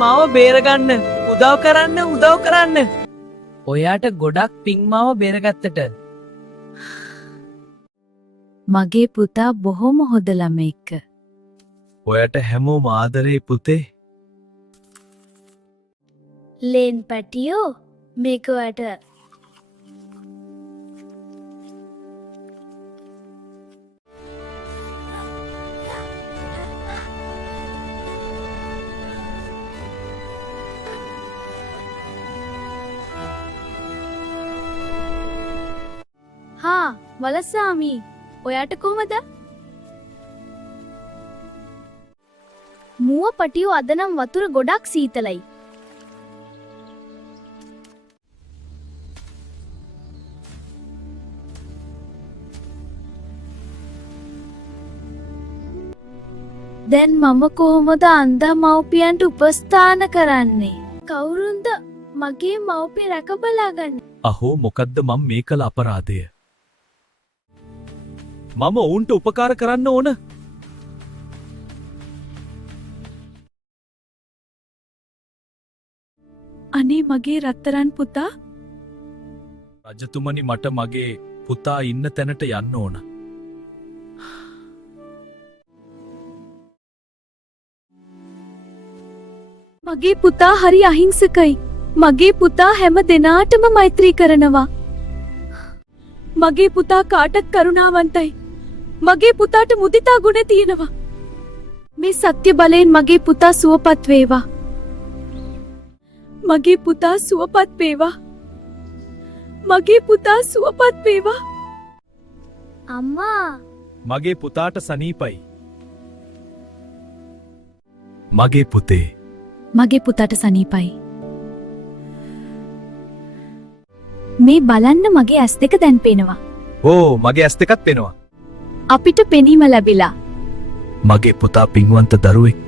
මාව බේරගන්න උදව් කරන්න. ඔයාට ගොඩක් පිං මාව බේරගත්තට. මගේ පුතා බොහොම හොඳ ළමෙක්. ඔයාට හැමෝම ආදරේ පුතේ. ලේන් පැටියෝ මේක ඔයාට හා වලසාමි ඔයාට කොහමද? මුව පටියෝ අද නම් වතුර ගොඩක් සීතලයි. දැන් මම කොහොමද අන්ධ මව්පියන්ට උපස්ථාන කරන්නේ? කවුරුන්ද මගේ මව්පිය රැකබලා ගන්නේ? අහෝ මොකද්ද මම මේ කළ අපරාධය? මම ඔවුන්ට උපකාර කරන්න ඕන. අනේ මගේ රත්තරන් පුතා. රජතුමනි මට මගේ පුතා ඉන්න තැනට යන්න ඕන. මගේ පුතා හරි අහිංසකයි. මගේ පුතා හැම දෙනාටම මෛත්‍රී කරනවා. මගේ පුතා කාටත් කරුණාවන්තයි. මගේ පුතාට මුදිතා ගුණ තියෙනවා. මේ සත්‍ය බලයෙන් මගේ පුතා සුවපත් වේවා. මගේ පුතා සුවපත් වේවා. මගේ පුතා සුවපත් වේවා. අම්මා මගේ පුතාට සනීපයි. මගේ පුතේ. මගේ පුතාට සනීපයි. මේ බලන්න මගේ ඇස් දෙක දැන් පේනවා. ඕ මගේ ඇස් දෙකත් පේනවා. අපිට පෙනීම ලැබිලා. මගේ පුතා පින්වන්ත දරුවෙක්.